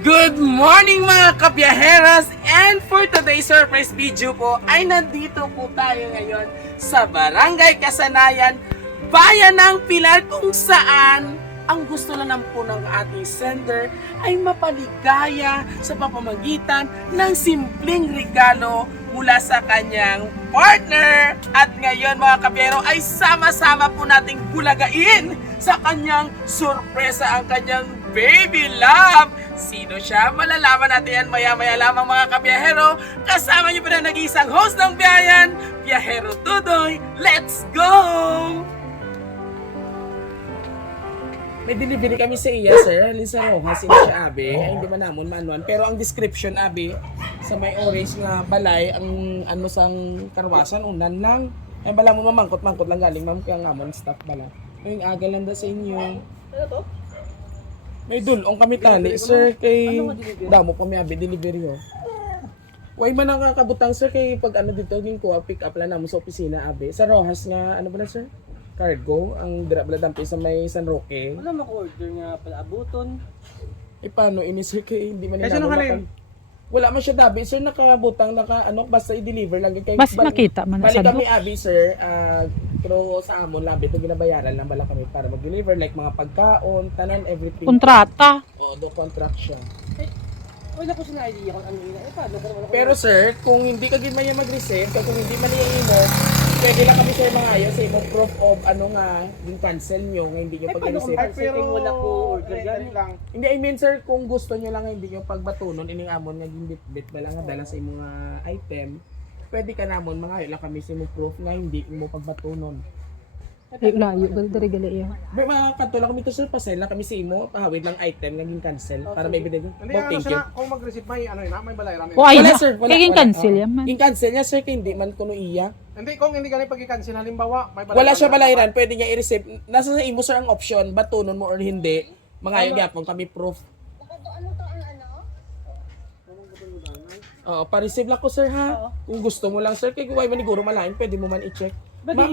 Good morning mga kabiyaheros! And for today's surprise video po ay nandito po tayo ngayon sa Barangay Kasanayan, Bayan ng Pilar, kung saan ang gusto lang po ng ating sender ay mapaligaya sa pamamagitan ng simpleng regalo mula sa kanyang partner. At ngayon mga kabiyero ay sama-sama po nating bulagain sa kanyang sorpresa ang kanyang baby love. Sino siya? Malalaman natin yan maya-maya lamang mga kabiyahero. Kasama niyo pa na nag-iisang host ng biyayan, Biyahero Tudoy. Let's go! May delivery kami sa iya, sir. Lisa Rojas, sino siya, Abe. Ay, hindi man namon manuan. Pero ang description, Abe, sa may orange nga balay, ang ano sang karwasan, unan lang. Ay, bala mo mamangkot-mangkot lang galing, ma'am, kaya nga mo, staff bala. Ngayong aga lang da sa inyo. Ano to? May dulong kami tali, sir, kay damo pa may Abe, delivery, oh. Way man ang kakabutang, sir, kay pag ano dito, ging ko, pick up lang namin sa opisina, Abe. Sa Rojas nga, ano ba na, sir? Cargo, ang dirabla dampi sa may San Roque. Wala mako-order nga pala abuton. Eh paano ini sir kay hindi man Eh, sino nila wala man siya dabi sir, nakabutang ano basta i-deliver lang kay Basta nakita man bali sa kami abi sir, pero sa amon labi ito ginabayaran lang bala kami para mag-deliver like mga pagkaon, tanan everything. kontrata. Do contract siya. Wala ko sa idea kung ano yun. Eh, paano ko naman Pero sir, kung hindi ka gid man yung mag-receive, kung hindi man yung imo, pwede lang kami sir mga ayo sa imong proof of ano nga yung cancel nyo nga hindi nyo pag-receive. Ay, pero wala ko order dyan. lang. Hindi, I mean sir, kung gusto nyo lang hindi nyo pagbatunon, ining amon nga yung bit-bit ba lang nga dala sa imong item, pwede ka namon, mga lang kami sa imong proof nga hindi mo pagbatunon. Ay, layo, gali iya. May mga kanto lang kami to sir, pasel lang kami sa imo, pahawid lang item nga yung cancel, para may ebidensya. Hindi, Oh, ano thank you. siya, kung mag-receive may, ano yun, may balay ramen. O ay Wala na, sir, wala. kaya cancel Oo. yan man. Yung cancel niya sir, kaya hindi man kuno iya. Hindi, kung hindi ganun pag-i-cancel, halimbawa, may balay Wala siya ramen. balayran, pwede niya i-receive. Nasa sa imo sir ang option, batunon mo or hindi. Mga yung yapon kami proof. Oo, pa-receive lang ko sir ha. Kung gusto mo lang sir, kaya kung man siguro malain, pwede mo man i-check. Ma'am,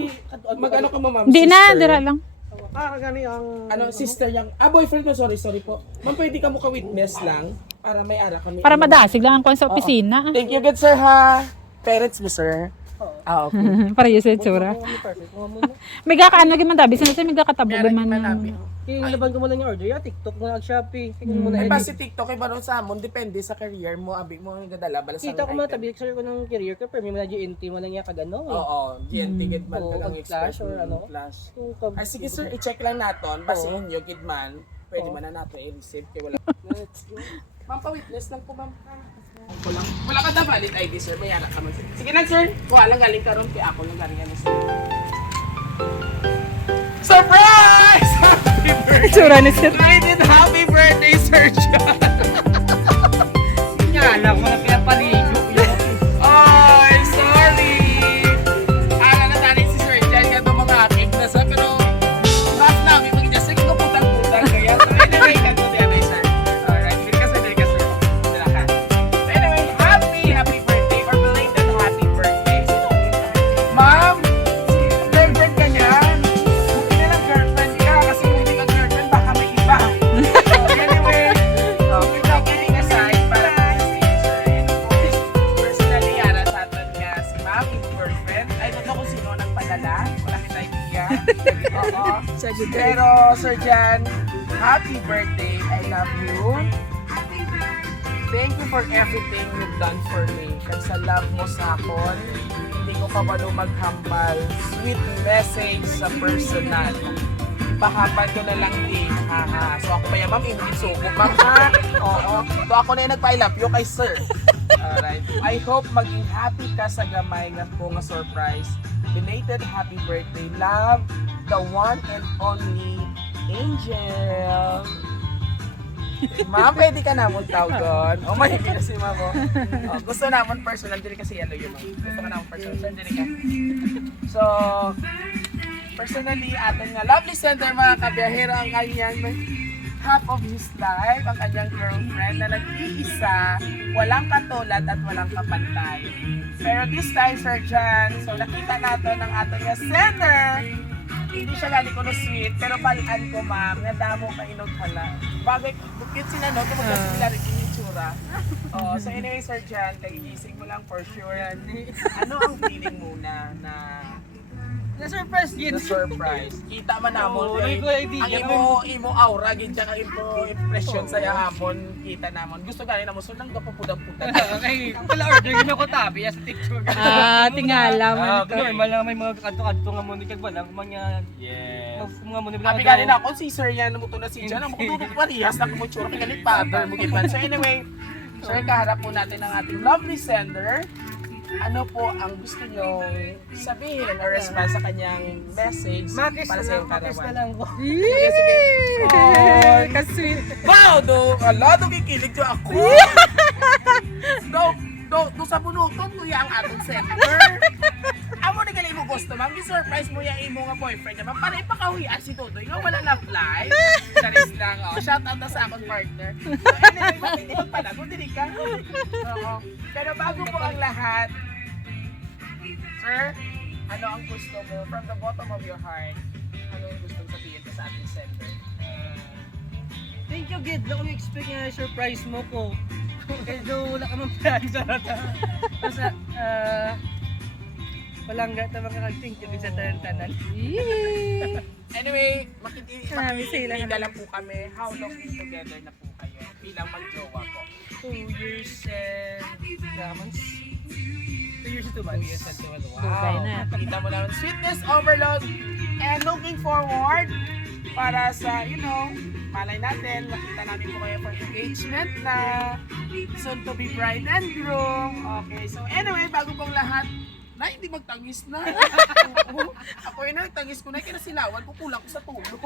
mag-ano ka mo ma'am? Hindi na, sister? dira lang. Gani ang... Ano, sister yung... boyfriend ko, sorry po. Ma'am, pwede ka mo ka-witness lang para may ara kami. Para madasig lang ako sa opisina. Thank you, good sir ha. Parents mo sir? Okay. Para yung sa itsura. Perfect. Mga muna. May gakaano gyud man dabi sa may gakatabog Meron man. man namin. Kaya laban ko muna yung order. Ya, TikTok mo na, Shopee. Tingnan mo na. Ay, basta TikTok, ay baron sa amon, depende sa career mo, abi mo ang gadala, bala sa Kita ko mga item. tabi, sir ko ng career ko, pero may mga GNT mo lang niya kagano. Oo, GNT gid man Oo, kag ang mag-flash express or ano? Flash. Kung Ay sige sir, i-check lang naton, basta inyo gid man, pwede man na nato i-receive kay wala. Ma'am, pa-witness lang po ma'am. Wala ka na valid ID sir, may anak ka man sir. Sige na sir, kuha lang galing karon kay ako lang galing ano sir. Surprise! Happy birthday! Itsura ni sir. Belated happy birthday, Sir John! Alam ko na pinapaligo yun. Ay, sorry! Ala na tani si Sir John ka itong mga cake na sa pero lahat namin mag-just ko putang-putang kaya. So anyway, kanto din ay sir. Alright, dili ka sir. Dila ka. So anyway, happy birthday or belated happy birthday. Ma'am, girlfriend ka niya? Buti na lang girlfriend ka kasi kung hindi ka girlfriend baka may iba. So anyway, without getting aside para personally yara sa atin nga si ma'am, yung girlfriend. I don't know kung sino nagpadala. Wala kita idea. Oo. Pero Sir Jan, happy birthday. I love you. Thank you for everything you've done for me. Kasi sa love mo sa akin, hindi ko pa malo maghambal. Sweet message sa personal. Pahapan ko na lang din. Haha. So ako ba yan, ma'am? Hindi sugo, ma'am, ha? Oo. So ako na yung nagpa-I love you kay sir. Alright. I hope maging happy ka sa gamay ng po nga surprise. Belated happy birthday, love, the one and only Angel. Ma'am, pwede ka namon tawgon. O, may hindi na si ma'am. Oh, gusto namon personal, dili kasi yellow yun, ma'am. Gusto ka namon personal, sir, dili ka. So, personally, atin nga lovely sender mga kabiyahero ang kanyang half of his life, ang kanyang girlfriend na nag-iisa, walang katulad at walang kapantay. Pero this time, Sir John, so nakita natin ang ating nga sender. Hindi siya gani ko no sweet, pero balikan ko ma'am, nga damo ka inog hala. Bagay, bukit sila no, kung magkasinilari Aura. Oh, so anyway, Sir Jan, kagigising mo lang for sure. Ano ang feeling mo na Na-surprise yun. surprise? Kita man namon Oo, kay may good idea. ang imo aura gid siya kay impression sa hamon kita namon. Gusto gani na mo sunang gapupudang-pudan. Okay, pala order yun ako tabi sa TikTok. Tingala man. Normal lang may mga kanto-kanto nga mo ni kagbalang mga Yes. mga mo ni Sabi gani na ako si Sir yan mo to na si Jan, ang mututog parehas na kumutsura kay galit father mo gid man. So anyway, Sir, kaharap po natin ang ating lovely sender. Ano po ang gusto nyo sabihin or response sa kanyang message para sa iyong makis na karawan? lang ko. Sige, sige. Oh, Kasi, wow, ala, kikilig to ako. Do sa bunuton, do ang atong sender. Amo na gali mo gusto, ma'am. Surprise mo yung imo nga boyfriend naman para ipakahuyan si Todoy nga wala love life. Charis lang, oh. Shout out na sa akong partner. So, anyway, hindi magpalago, dili ka. Oo. Pero bago po ang lahat, sir, ano ang gusto mo from the bottom of your heart? Ano ang gusto mong sabihin ko sa ating sender? Thank you, Gid. Lang expect nga surprise mo ko. Kaya wala ka mang plan sa rata. Basta, walang gata makakag-thank you sa tanan-tanan. Anyway, Marami sila. makikita lang po kami. How long is together na po kayo bilang mag-jowa po? 2 years and 2 months. 2 years and 2 months. 2 years and 2 months. Dugay na. Kita mo naman, sweetness overload. And looking forward para sa, malay natin, makita namin po kayo for engagement na soon to be bride and groom. Okay, so anyway, bago pong lahat, na hindi magtangis na. Oo. Ako yun nagtangis ko na, kinasilawan ko, kulang ko sa tulog.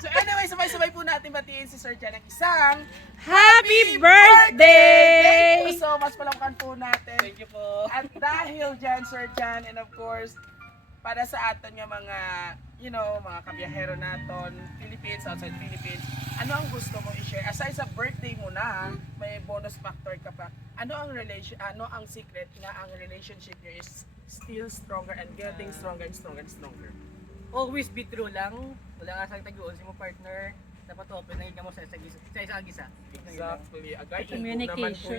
So anyway, sabay-sabay po natin batiin si Sir Jan ng isang Happy birthday! Thank you so much palangkan po natin. Thank you po. At dahil dyan, Sir Jan, and of course, para sa aton nga mga, mga kabiyahero naton, Philippines, outside Philippines, ano ang gusto mo i-share? Aside sa birthday mo na, may bonus factor ka pa. Ano ang secret na ang relationship niyo is still stronger and getting stronger and stronger and stronger? Always be true lang. Wala ka sa taguon sa mo partner. Dapat open na mo sa isa gisa. Exactly. Agay, Communication.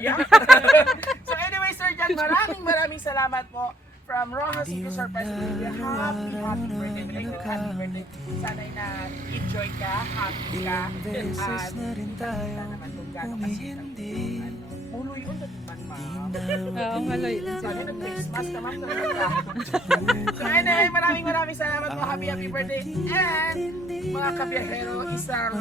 So anyway, Sir Jan, maraming salamat po. From Rojas to Surprise Media, happy birthday. Happy birthday. Sana'y na-enjoy ka, happy ka, at kita naman kung gano'n kasi ulo yun na naman, ma'am. Oo, malay. Sabi nag-Christmas ka, ma'am. So anyway, maraming salamat po. Happy birthday. And mga kabiyahero, isang,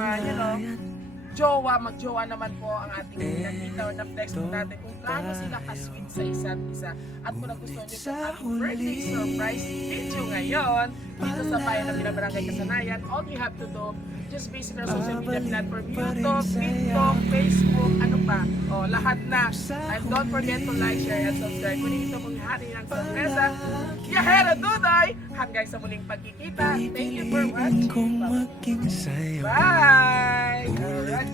mag-jowa naman po ang ating nakita o na-flex po natin kung gaano sila ka-sweet sa isa't isa. At kung nagustuhan nyo sa ating birthday surprise video ngayon, dito sa bayan ng Barangay Kasanayan, all you have to do, just visit our social media platform, YouTube, TikTok, Facebook, ano pa, lahat na. And don't forget to like, share, and subscribe. Kunin ito pong hari ng sorpresa. Yahera Dudoy! Hanggang sa muling pagkikita. Thank you for watching. Bye! Alright.